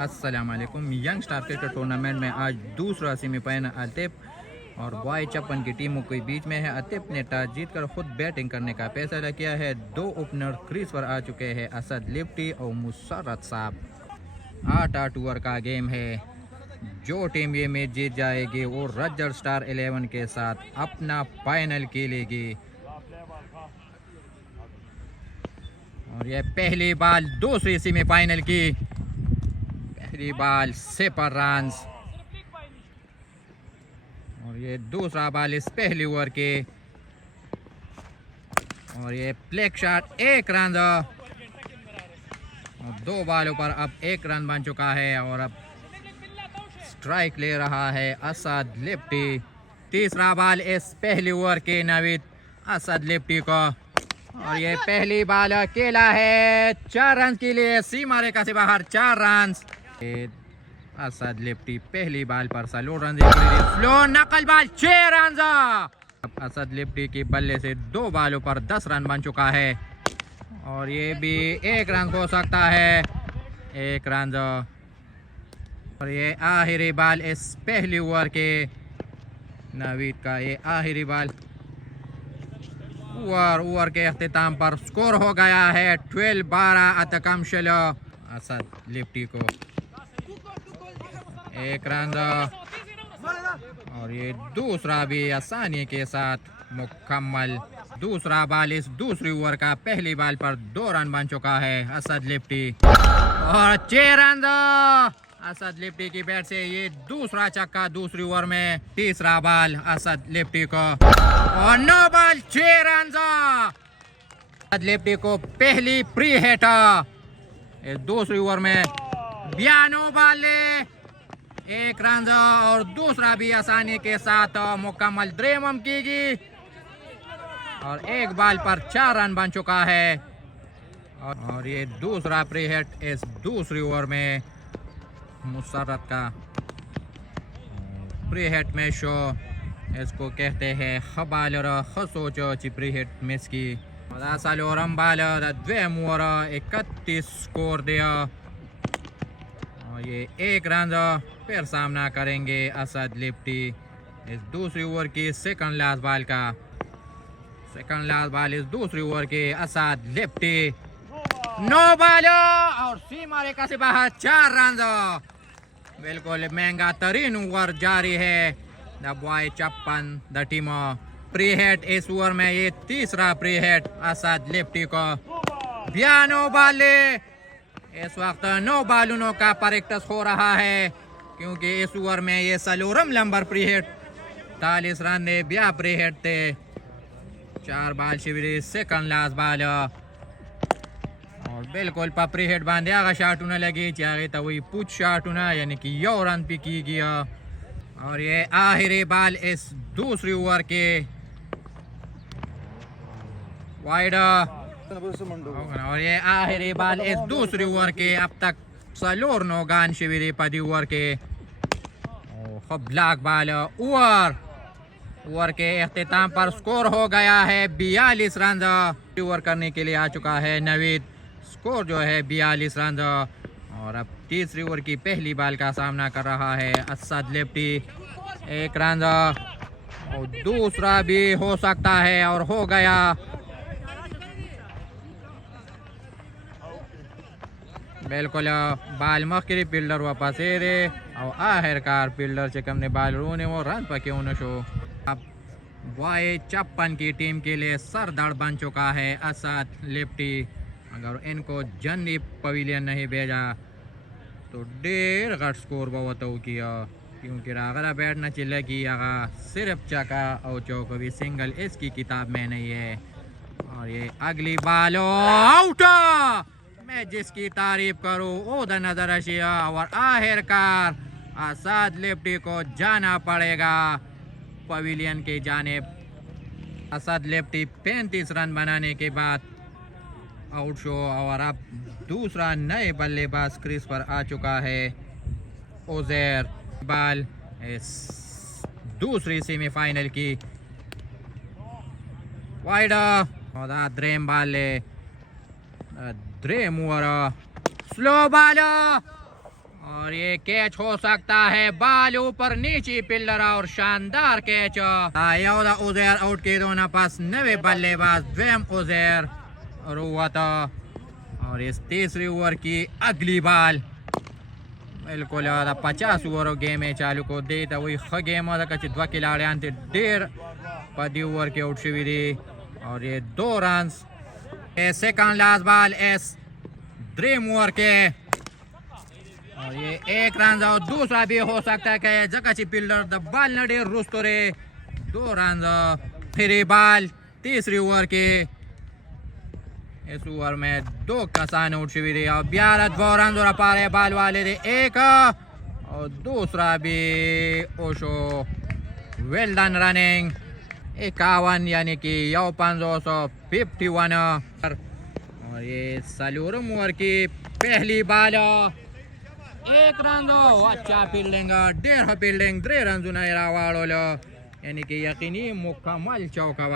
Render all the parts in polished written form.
अस्सलाम वालेकुम। Young star cricket tournament में आज दूसरा सेमीफाइनल आतिफ और बॉय चप्पन की टीमों के बीच में है। आतिफ ने टॉस जीतकर खुद बैटिंग करने का फैसला किया है। दो ओपनर क्रीज पर आ चुके हैं, असद लिफ्टी और मुसर्रत साहब। 8 ओवर का गेम है। जो टीम ये मैच जीत जाएगी वो रजर स्टार 11 के साथ अपना फाइनल खेलेगी। और ये पहली बाल दूसरी सेमीफाइनल की पहली बाल सिपर रन्स और ये दूसरा बाल इस पहली ओवर के और ये फ्लैग शॉट 1 रन और 2 बालों पर अब 1 रन बन चुका है और अब स्ट्राइक ले रहा है असद लिफ्टी। तीसरा बाल इस पहली ओवर के नवीद असद लिफ्टी को और ये पहली बाल अकेला है 4 रन के लिए। सीमा रेखा से बाहर 4 रन। असद लिफ्टी पहली बाल पर सलो रन स्लो नकल बाल 6 रन। असद लिफ्टी की बल्ले से 2 बालों पर 10 रन बन चुका है और ये भी 1 रन हो सकता है। 1 रन और ये आखिरी बाल इस पहली ओवर के नवीद का। ये आखिरी बाल ओवर के अख्तिताम पर स्कोर हो गया है 12-12 अतकम शलो असद लिफ्टी को 1 रन और ये दूसरा भी आसानी के साथ मुकम्मल। दूसरा बाल इस दूसरी ओवर का पहली बाल पर 2 रन बन चुका है असद लिफ्टी और 6 रन असद लिफ्टी की बैट से। ये दूसरा छक्का दूसरी ओवर में। तीसरा बाल असद लिफ्टी को और 9 बाल 6 रन। असद लिफ्टी को पहली प्री हिट दूसरी ओवर में 92 बाल 1 रन और दूसरा भी आसानी के साथ मुकम्मल ड्रेमम कीगी और 1 बाल पर 4 रन बन चुका है और ये दूसरा प्री हिट इस दूसरी ओवर में मुसर्रत का प्री हिट में शो इसको कहते हैं खबाल खसोचो चिप्री हिट मिस की सालोरम बाल 2 ओवर 31 स्कोर दिया और ये 1 रन फिर सामना करेंगे असद लिफ्टी इस दूसरी ओवर की सेकंड लास्ट बाल का। सेकंड लास्ट बाल इस दूसरी ओवर के असद लिफ्टी 9 बाल और सीमा रेखा से बाहर 4 रन। बिल्कुल महंगा तरीन ओवर जारी है द बॉय चप्पन द टीम प्री हिट इस ओवर में। ये तीसरा प्री हिट असद लिफ्टी को 92 बाल। इस वक्त 9 बालूनों का प्रैक्टिस हो रहा है क्योंकि इस ओवर में ये सलोरम नंबर प्री हिट 40 रन ने 2 प्री हिट थे। 4 बाल शिविरी सेकंड लास्ट बाल और बिल्कुल पपरी हेड बांधे आगा शॉट होने लगी चाहे तो वही पुच शॉट होना यानी कि यो रन पे की गया और ये आखिरी बाल इस दूसरी ओवर के वाइड और ये आखिरी बाल इस दूसरी ओवर के। अब तक सलोर नौगान शिविरी पदी ओवर के ब्लैक बाल ओवर के अख्तिताम पर स्कोर हो गया है 42 रन। ओवर करने के लिए आ चुका है नवीद। स्कोर जो है 42 रन और अब तीसरी ओवर की पहली बाल का सामना कर रहा है असद लिफ्टी। 1 रन और दूसरा भी हो सकता है और हो गया। बिल्कुल बाल मखरी फील्डर वापस रे और आखिरकार फील्डर से कम ने बाल रोने वो रन पर क्यों न शो। अब बॉय चप्पन की टीम के लिए सरदर्द बन चुका है असद लिफ्टी। अगर इनको जंदी पवेलियन नहीं भेजा तो 1.5 स्कोर बहुत किया क्योंकि अगर बैठना चिल्ला की सिर्फ चका और चौक भी सिंगल इसकी किताब में नहीं है। और ये अगली बाल आउट। मैं जिसकी तारीफ करूं उधर नजर अशिया और आखिरकार असद लिफ्टी को जाना पड़ेगा पवेलियन की जानिब। असद लिफ्टी 35 रन बनाने के बाद आउट शो और अब दूसरा नए बल्लेबाज क्रीज पर आ चुका है ओजेर। बाल इस दूसरी सेमीफाइनल की वाइड और ड्रेम बाल ड्रेम ओवर स्लो बाल और ये कैच हो सकता है, बाल ऊपर नीचे पिल्लर और शानदार कैच। यौदा उजैर आउट के दोनों पास नवे बल्लेबाज द्वेम उजैर और हुआ था। और इस तीसरी ओवर की अगली बाल बिल्कुल 50 ओवर गेम है चालू को दे तो वही ख गेम कच 2 खिलाड़ी थे डेढ़ 10 ओवर के आउट शुरू थी और ये 2 run. Second last ball S dream over के और ये 1 रन और दूसरा भी हो सकता है कि जगह पिल्डर द बॉल नडे रुस्तोरे 2 रन। फिर बॉल तीसरी ओवर के इस ओवर में 2 कसान आउट शुरू थी और 12 रन और पारे बॉल वाले थे 1 और दूसरा भी ओशो वेल डन रनिंग 51 यानी कि 551 और ये सलूरम ओवर की पहली बॉल 1 रन अच्छा फील्डिंग 1.5 फील्डिंग 3 रन वालों यानी कि यकीनी मुकम्मल चौका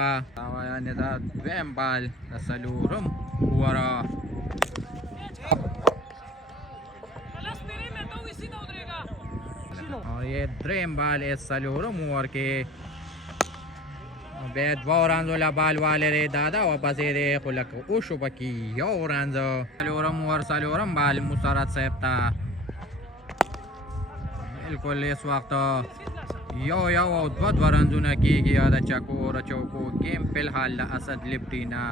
यानी द्वेम बॉल सलूरम ओवर और ये ड्रीम बॉल इस सलूरम ओवर के बेद 2 रन बॉल वाले रे दादा वापस रे खुलक उशु बकी 2 रन सलूरम ओवर सलूरम बॉल मुसरत साहब था बिल्कुल इस वक्त यो 2 रन की गया चको चौको गेम फिलहाल असद लिप्टीना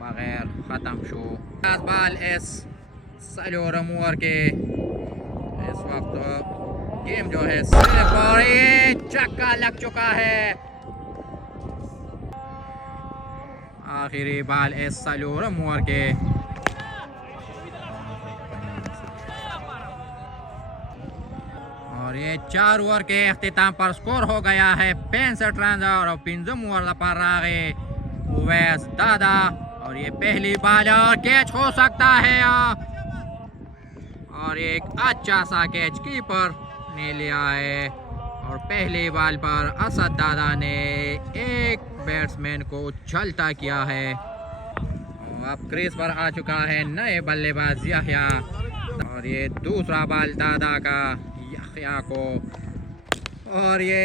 बगैर ख़त्म शो। बॉल एस सलूरम ओवर के इस वक्त गेम जो है सिर्फ और ये चक्का लग चुका है। आखिरी बॉल एस सलूरम ओवर के और ये 4 ओवर के अख्तिताम पर स्कोर हो गया है 65 रन और 5 ओवर पर आ गए उवैस दादा और ये पहली बॉल और कैच हो सकता है और एक अच्छा सा कैच कीपर ने लिया है और पहली बॉल पर असद दादा ने एक बैट्समैन को छलता किया है। अब क्रीज पर आ चुका है नए बल्लेबाज याह्या और ये दूसरा बॉल दादा का याह्या को और ये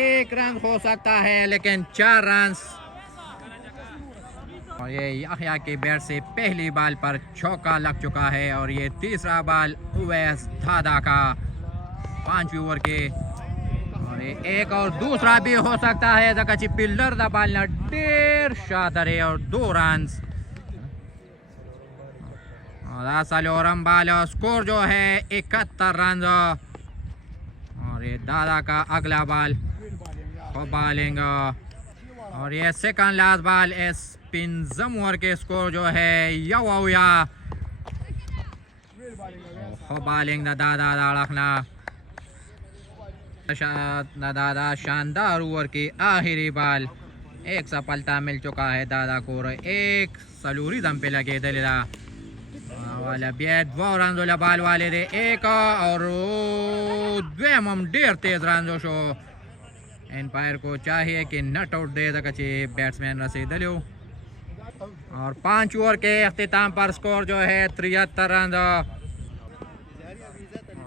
1 रन हो सकता है लेकिन 4 रन और ये याह्या के बैट से पहली बॉल पर चौका लग चुका है और ये तीसरा बॉल उवैस दादा का 5 ओवर के और ये 1 और दूसरा भी हो सकता है जगह पिल्लर द बॉल न 1.5 शातर है और 2 रन और सलूरम बॉल स्कोर जो है 71 रन और ये दादा का अगला बॉल बॉलिंग और ये सेकंड लास्ट बॉल एस पिंजम ओवर के स्कोर जो है यौया बॉलिंग दादा रखना दादा शानदार ओवर की आखिरी बॉल 1 सफलता मिल चुका है दादा को और 1 सलूरी दम पे लगे दलिला वाला बेद 2 रन बॉल वाले थे 1 और 2 डेढ़ तेज रन शो एम्पायर को चाहिए कि नट आउट दे सके बैट्समैन रसीद लियो और 5 ओवर के अख्तिताम पर स्कोर जो है 73 रन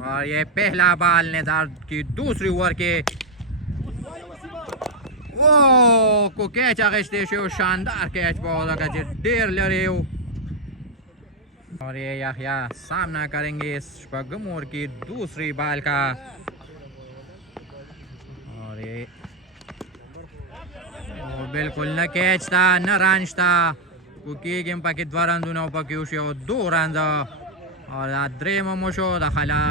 और ये पहला बॉल नेदार की दूसरी ओवर के वो को कैच अगस्ते शो शानदार कैच बहुत देर ले रहे हो और ये याह्या सामना करेंगे इस शबगम ओवर की दूसरी बॉल का और ये बिल्कुल न कैच था न रन था कुकी गेम पाके 2 रन दुना पाके उशो 2 रन और ड्रीम मोशो दखला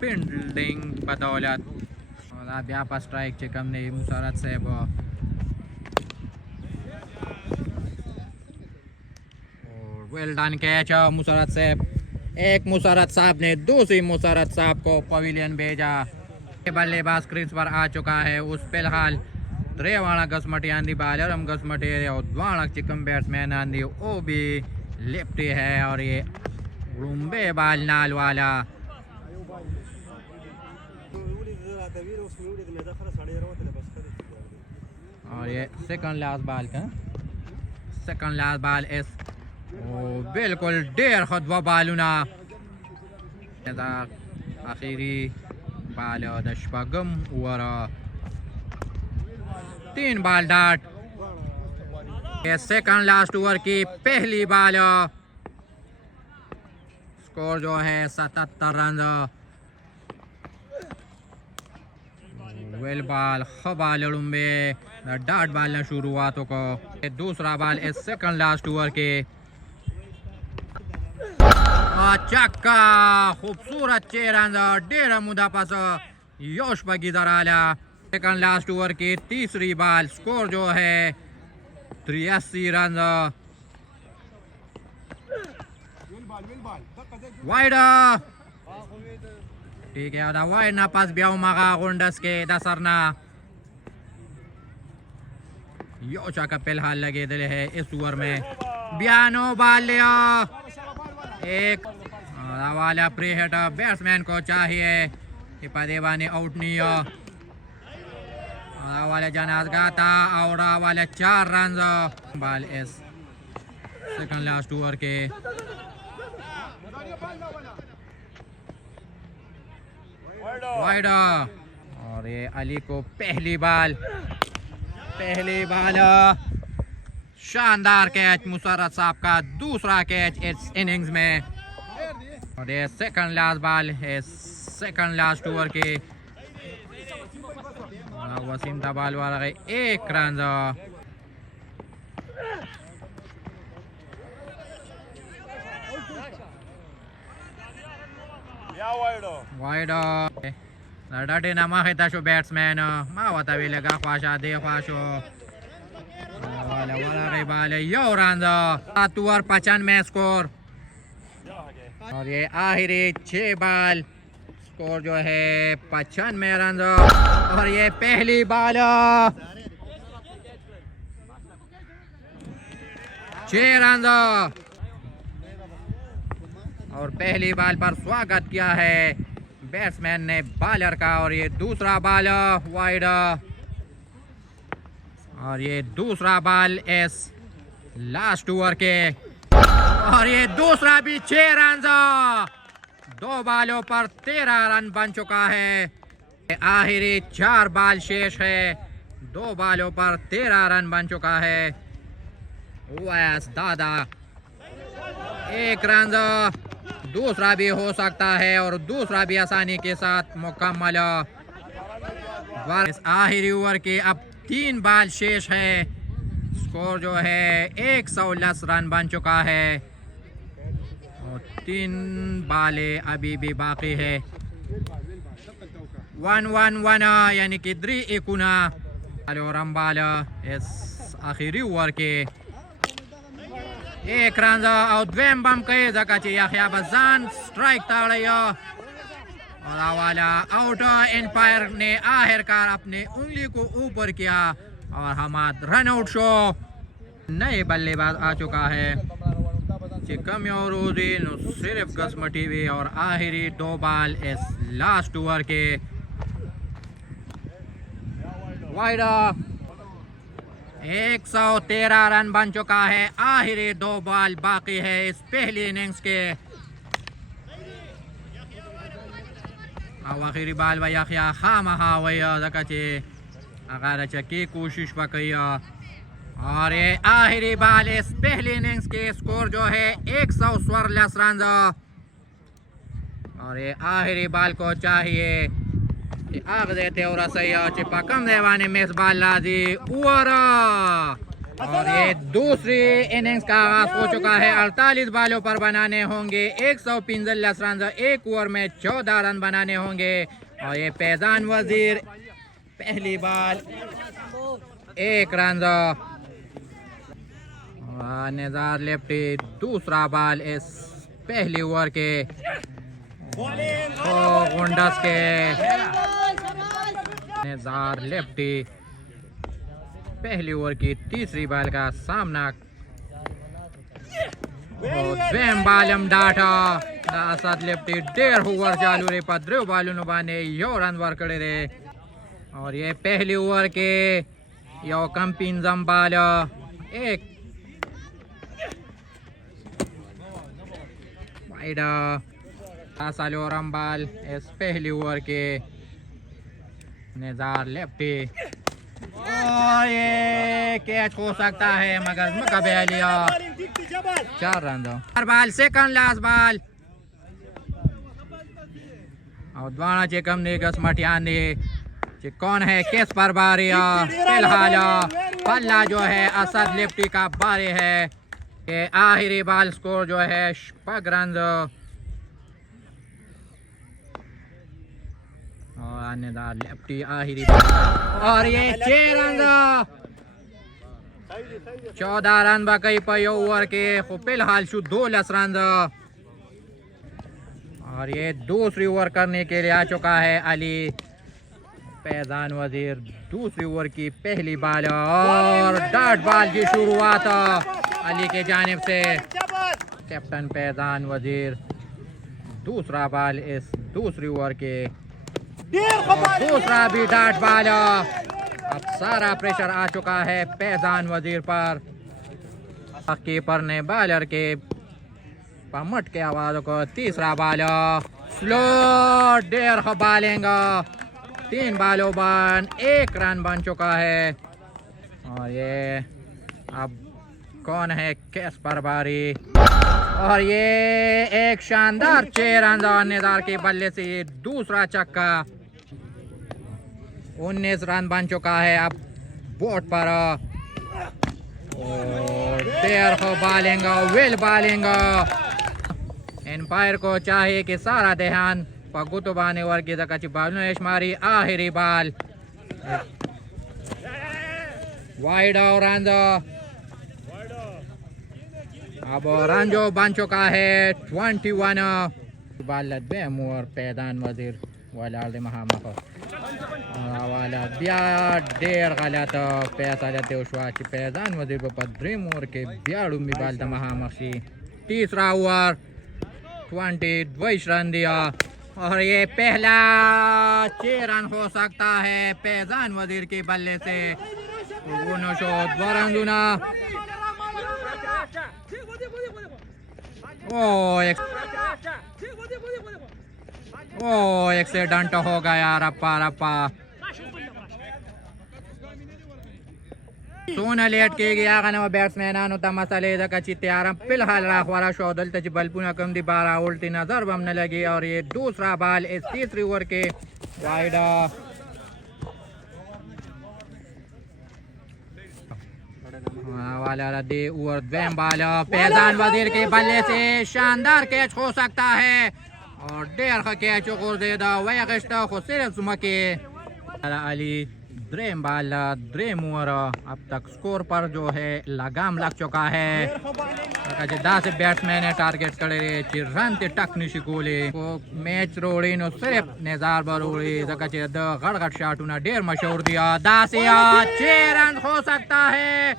फील्डिंग बदौलत और अब यहाँ पर स्ट्राइक चिकम ने मुसरत साहब और वेल डन कैच मुसरत साहब एक मुसरत साहब ने दूसरी मुसरत साहब को पवेलियन भेजा बल्लेबाज क्रीज पर आ चुका है उस फिलहाल ड्रेवाड़ा गसमटी आंधी बालर हम गसमटी और द्वाड़ा चिकम बैट्समैन आंधी वो भी लेफ्टी है और ये रुम्बे बाल नाल वाला और ये सेकंड लास्ट बॉल इस बिल्कुल 1.5 खतवा बालूना आखिरी बाल दशपगम ओवर 3 बाल डाट। सेकंड लास्ट ओवर की पहली बाल, स्कोर जो है 77 रन। वेल बाल खबा लड़ुम्बे डाट बाल ने शुरुआतों को। दूसरा बाल इस सेकंड लास्ट ओवर के चक्का खूबसूरत 6 रन डेढ़ मुद्दा पास योश बगीदर आला। सेकंड लास्ट ओवर की तीसरी बाल, स्कोर जो है 83 रन। वाइड ठीक है, ada वाइड ना पास बियाव मगा गुंडस के दसरना योशा का फिलहाल लगे दिले है इस ओवर में। बियानो बाल लिया एक वाला प्री हिट, बैट्समैन को चाहिए कि पदेवा ने आउट नहीं वाले जनाज गाता और वाले 4 रन बाल इस सेकंड लास्ट ओवर के। वाइड और ये अली को पहली बाल शानदार कैच, मुसर्रत साहब का दूसरा कैच इस इनिंग्स में। और ये सेकंड लास्ट बाल है सेकंड लास्ट ओवर के। वसीम दबाल वाला 1 रन। वाइड लड़ाटे नमा है ताशो बैट्समैन मावता भी लगा ख्वाशा दे ख्वाशो वाला वाला बाल यो रन 7 ओवर 95 स्कोर। और ये आखिरी 6 बाल, स्कोर जो है 95 रन। और ये पहली बाल 6 रन और पहली बाल पर स्वागत किया है बैट्समैन ने बॉलर का। और ये दूसरा बाल वाइड और ये दूसरा बाल इस लास्ट ओवर के। और ये दूसरा भी 6 रन, 2 बालों पर 13 रन बन चुका है। आखिरी 4 बाल शेष है, 2 बालों पर 13 रन बन चुका है। वैस दादा 1 रन, दूसरा भी हो सकता है और दूसरा भी आसानी के साथ मुकम्मल। आखिरी ओवर के अब 3 बाल शेष है, स्कोर जो है 110 रन बन चुका है और 3 बाले अभी भी बाकी है। 1-1-1 यानी कि 3 एकुना बाल इस आखिरी ओवर के। 1 रन और 2 बम के जकाची याख्या बजान स्ट्राइक ताड़िया और वाला आउट। एम्पायर ने आखिरकार अपने उंगली को ऊपर किया और हमाद रन आउट शो। नए बल्लेबाज आ चुका है चिकम रोजी सिर्फ गस्मटी हुई। और आखिरी 2 बाल इस लास्ट ओवर के। वाइड 113 रन बन चुका है, आखिरी 2 बाल बाकी है इस पहली इनिंग्स के। आखिरी बाल वया क्या खाम वया जकाचे अगर की कोशिश पकई। और ये आखिरी बाल इस पहली इनिंग्स के, स्कोर जो है 114 रन। और ये आखिरी बाल को चाहिए आग देते और चिपा कम देवाने में इस बाल लादी ओवर। और ये दूसरी इनिंग्स का आगाज हो चुका है। 48 बालों पर बनाने होंगे 115 रन, 1 ओवर में 14 रन बनाने होंगे। और ये फैजान वजीर पहली बाल 1 रन। निजार लेफ्टी दूसरा बाल इस पहले ओवर के। गुंडस के निजार लेफ्टी पहली ओवर की तीसरी बाल का सामना। बालम डाटा असद लेफ्टी 1.5 ओवर चालू रे पद्रे बालू नुबाने यो रन वर करे रे। और ये पहली ओवर के यो कंपिन जम्बाल 1 वाइड सालोरम बाल इस पहली ओवर के निजार लेफ्टी और ये कैच हो सकता है मगर मुकाबला लिया 4 रन दो बाल सेकंड लास्ट बाल और द्वारा चेकम ने गस मटियाने कौन है किस पर बारी फिलहाल पल्ला जो है असद लेफ्टी का बारी है कि आखिरी बाल स्कोर जो है 5 रन और लेफ्टी आखिरी और ये 6 रन 14 रन बाकी पे ओवर के फिलहाल शु 2 रन और ये दूसरी ओवर करने के लिए आ चुका है अली फैजान वजीर दूसरी ओवर की पहली बाल और डॉट बॉल की शुरुआत अली के जानिब से कैप्टन फैजान वजीर दूसरा बाल इस दूसरी ओवर के दूसरा भी डॉट बॉल अब सारा प्रेशर आ चुका है फैजान वजीर पर कीपर ने बॉलर के पमट के आवाज को तीसरा बाल स्लो डेर बॉलिंग 3 बालों बन 1 रन बन चुका है और ये अब कौन है किस पर बारी और ये एक शानदार 6 रन निदार के बल्ले से ये दूसरा छक्का 19 रन बन चुका है अब बोर्ड पर और देर को बॉलिंग विल बॉलिंग एम्पायर को चाहिए कि सारा ध्यान पगुतुबाने ओवर की जगह बालू मारी आखिरी बाल वाइड और रन अब रन जो बन चुका है 21 बाल बेमोर पैदान वजीर वाला महामा को वाला बिया डेर गलत पैसा लेते उशवाची पैदान वजीर पर ड्रीम ओवर के बियाड़ू में बाल महामक्षी तीसरा ओवर 22 रन दिया और ये पहला 6 रन हो सकता है पैजान वजीर के बल्ले से एक्सीडेंट हो गया रप्पा रप्पा सोना लेट के गया गना बैट्समैन आनो मसले दची तैयार फिलहाल राखवारा शोदल तच बलपुना कम दी 12 उल्टी नजर बमने लगी और ये दूसरा बाल इस तीसरी ओवर के वाइड वाला दे ओवर द्वैम बाल फैजान वजीर के बल्ले से शानदार कैच हो सकता है और डेर का कैच को दे दा वह गश्ता को सिर्फ सुमके अली ड्रीम बाल ड्रीम ओवर अब तक स्कोर पर जो है लगाम लग चुका है 10 बैट्समैन ने टारगेट करे रन ते टक निशिकोले को मैच रोड़ी नो सिर्फ नेजार बरोड़ी जकाचे द गड़गड़ शॉट ना डेर मशहूर दिया 10 या 6 रन हो सकता है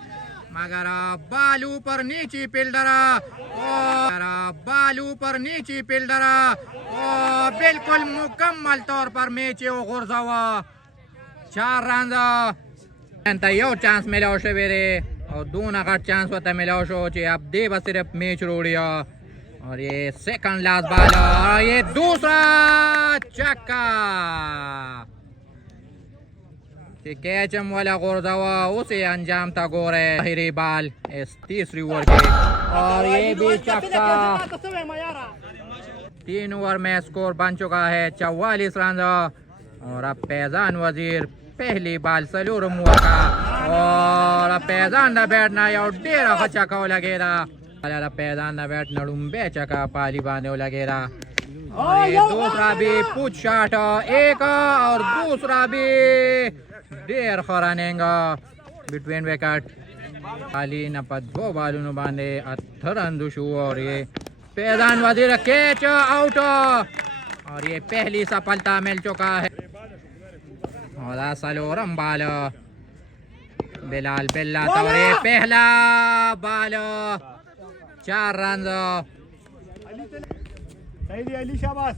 मगर बालू पर नीची फील्डर और बालू पर नीची फील्डर और बिल्कुल मुकम्मल तौर पर मैच गुरजावा 4 रन यो चांस मिला शेवेरे और 2 नगट चांस होता मिला शो अब दे बस सिर्फ मैच रोड़िया और ये सेकंड लास्ट बॉल और ये दूसरा छक्का कैचम वाला गोरदावा उसे अंजाम था गोरे आखिरी बाल इस तीसरी ओवर के और ये भी छक्का 3 ओवर में स्कोर बन चुका है 44 रन और अब फैजान वजीर पहली बाल सलूर मुआ का और फैजान दा बैट ना और डेरा खचा का लगेरा वाला फैजान दा बैट नड़ुम्बे चका पाली बांधे लगेरा और ये दूसरा भी पुट शॉट एक और दूसरा भी डेर खरानेगा बिटवीन विकेट पाली न पद 2 बालू न बांधे 18 रन दुशु और ये फैजान वजीर कैच आउट और ये पहली सफलता मिल चुका है और सलोरम बाल बिलाल बिल्ला और ये पहला बाल 4 रन अली शाबाश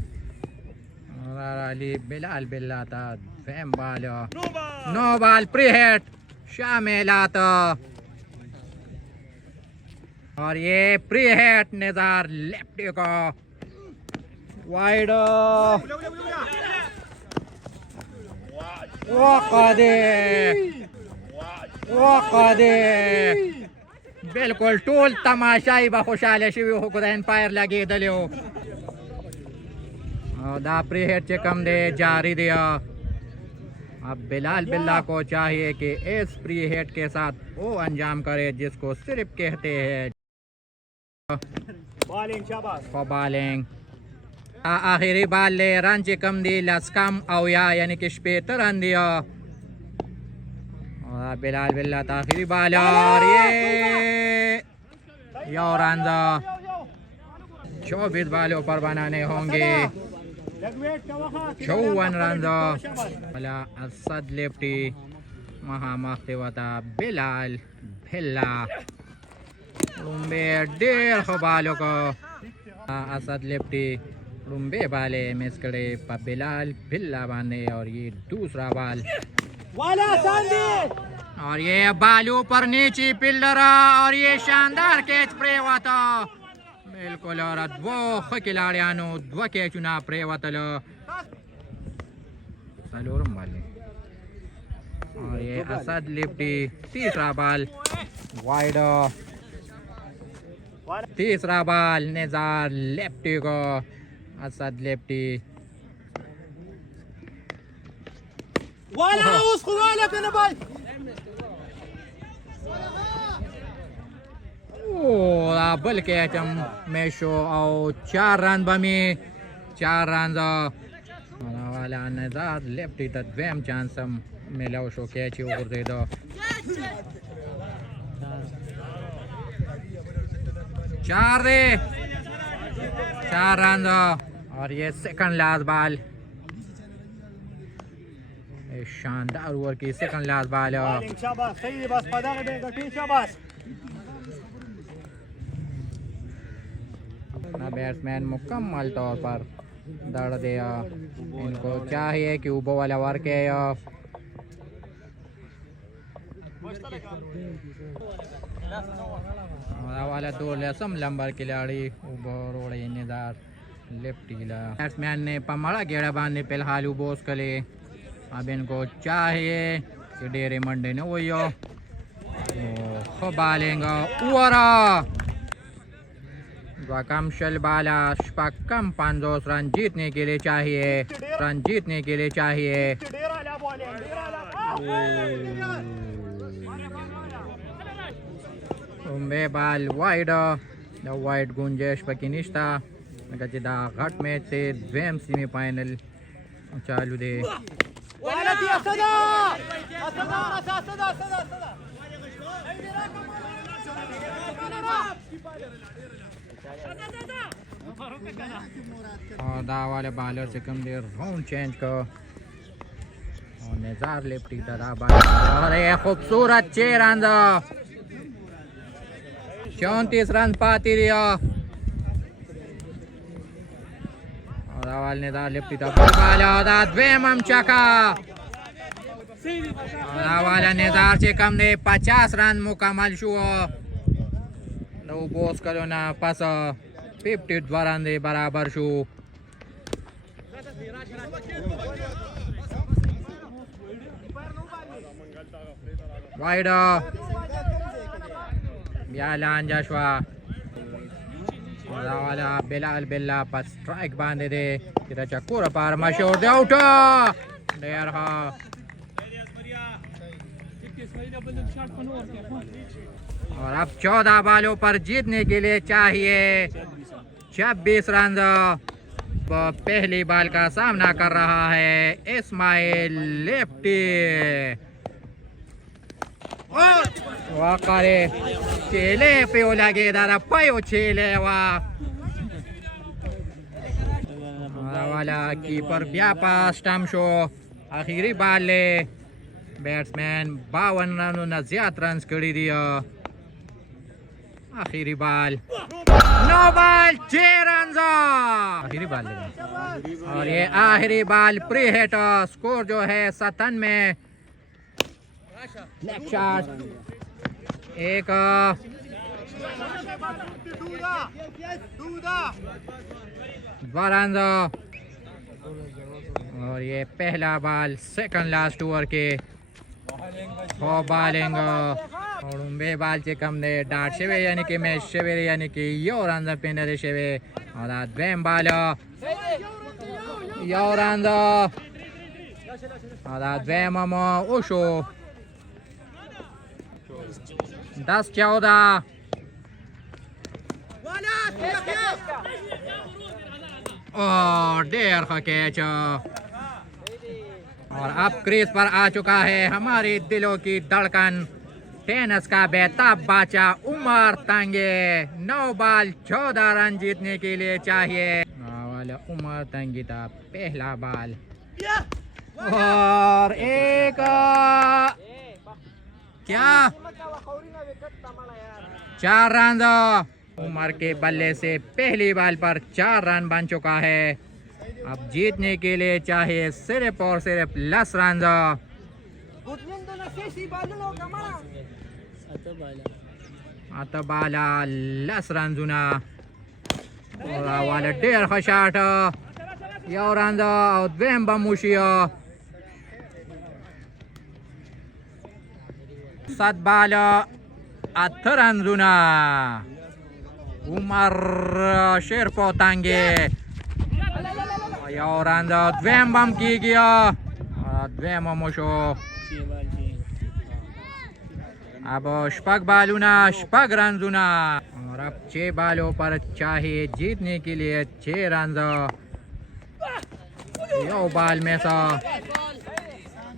और अली बिलाल बिल्ला था फैम बाल नो बाल प्री हिट शामिल आता और ये प्री हिट निजार लेफ्टी को वाइड बिल्कुल टोल तमाशाई बखुशाल शिवी हो खुदा एम्पायर लगे दलियो दा प्री हिट कम दे जारी दिया। अब बिलाल बिल्ला को चाहिए कि इस प्री हिट के साथ वो अंजाम करे जिसको सिर्फ कहते हैं बॉलिंग। आखिरी बाल ले रन कम दी लस्कम औया यानी कि स्पेतर रन दिया। और बिलाल बिल्ला आखिरी बाल और ये रन 24 बालों पर बनाने होंगे 54 रन। असद लेफ्टी महामख्ते वता बिलाल भिल्ला रुम्बे 1.5 बालों को असद लेफ्टी रुम्बे बाले मिस करे पर बिलाल भिल्ला बांधे और ये दूसरा बाल और ये बालू पर नीचे पिल्डर और ये शानदार कैच प्रे हुआ था बिल्कुल। और दो खिलाड़ियों दो कैच ना प्रे हुआ था और ये असद लिफ्टी तीसरा बाल वाइड। तीसरा बाल निजार लेफ्टी को असद लेफ्टी बल कैच में शो और 4 रन बमी 4 रन वाला नजार लेफ्टी तद्वेम चांस मिला शो कैच ऊपर दे दो 4 रन। और ये सेकंड लास्ट बॉल शानदार ओवर की सेकंड लास्ट बॉल अपना बैट्समैन मुकम्मल तौर पर दौड़ दिया। इनको चाहिए कि ऊपर वाला वर्क है वाला 2 लसम लंबर खिलाड़ी ऊबर ओड़े निदार लेफ्टी बैट्समैन ने पमड़ा गेड़ा बांधने फिलहाल उबोस कले। अब इनको चाहिए कि डेरे मंडे ने वही बालेंगा उरा कमशल बाला कम 5 रन जीतने के लिए चाहिए उम्बे बाल वाइड गुंजेश पकिनिश्ता गजदा घट में से द्वेम सेमीफाइनल चालू दे और दा वाले बॉलर से कम देर राउंड चेंज को और निजार लेफ्टी तरह और ये खूबसूरत 6 रन 34 रन पाती दिया और अवाल निजार लेफ्टी तरह द्वेम चका वाला निजार से कम दे 50 रन मुकम्मल शो बोस करो ना पास 50 रन दे बराबर शो वाइड बियालान जाशवा वाला बिलाल बिल्ला पर स्ट्राइक बांधे दे तेरा चक्कर पार मशहूर दे आउट देर हा और अब 14 बालों पर जीतने के लिए चाहिए 26 रन। पहली बाल का सामना कर रहा है इस्माइल लेफ्टी वाकरे चेले पे लगे दादा पायो चेले वाला कीपर ब्यापा स्टम्प शो आखिरी बाल ले बैट्समैन 52 रनों ने ज्यादा रन कर दिया। आखिरी बाल 9 बाल 6 रन आखिरी बाल और ये आखिरी बाल प्री हिट स्कोर जो है 57 में लेग शॉट एक 2 रन और ये पहला बॉल सेकंड लास्ट ओवर के हो बॉलिंग और बे बॉल चे कम दे डाट शेवे यानी कि मैच शेवे यानी कि यो रन पिंडरे शेवे और द्वेम बॉल यो रन और द्वेम मो ओशो 10-14 और देर का कैच और अब क्रीज पर आ चुका है हमारे दिलों की धड़कन टेनिस का बेताब बाचा उमर तंगे 9 बॉल 14 रन जीतने के लिए चाहिए वाला उमर तंगी था पहला बॉल और एक क्या 4 रन उमर के बल्ले से पहली बॉल पर 4 रन बन चुका है अब जीतने के लिए चाहिए सिर्फ और सिर्फ 10 रन आता बाला 10 रन जुना और वाला डेर खशाट यो रन और द्वेम बमुशिया 7 बॉल 8 रन जुना उमर शेरपो तांगे यो रन द्वेम बम की गया द्वेम मोशो अब शपक बालूना शपक रंजुना और अब 6 बालों पर चाहिए जीतने के लिए 6 रन यो बाल में सा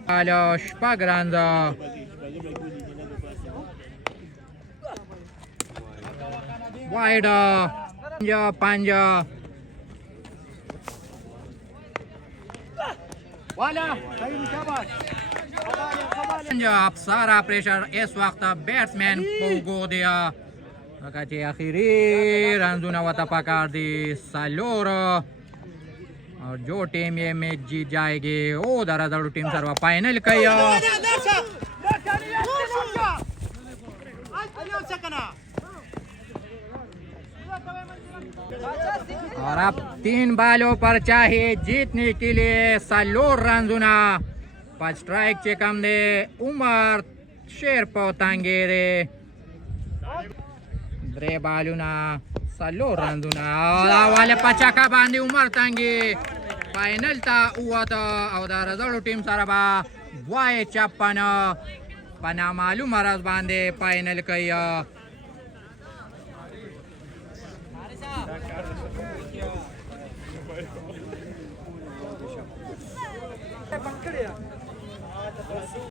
बालो शपक रन वाइड पंजा अब सारा प्रेशर इस वक्त बैट्समैन को दिया आखिरी रंजुना वता पकड़ दी सालोर और जो टीम ये मैच जीत जाएगी वो दरादर टीम सर्व फाइनल कहियो और अब 3 बालों पर चाहिए जीतने के लिए सालोर रंजुना 5 स्ट्राइक चे कम दे उमर शेरपो तांगेरे ब्रे बालूना सालोर रंजुना और वाले पचाका बांधी उमर तांगे फाइनल था हुआ था और दरादर टीम सरबा वाय चप्पन पना मालूम मरज बांधे फाइनल कहिया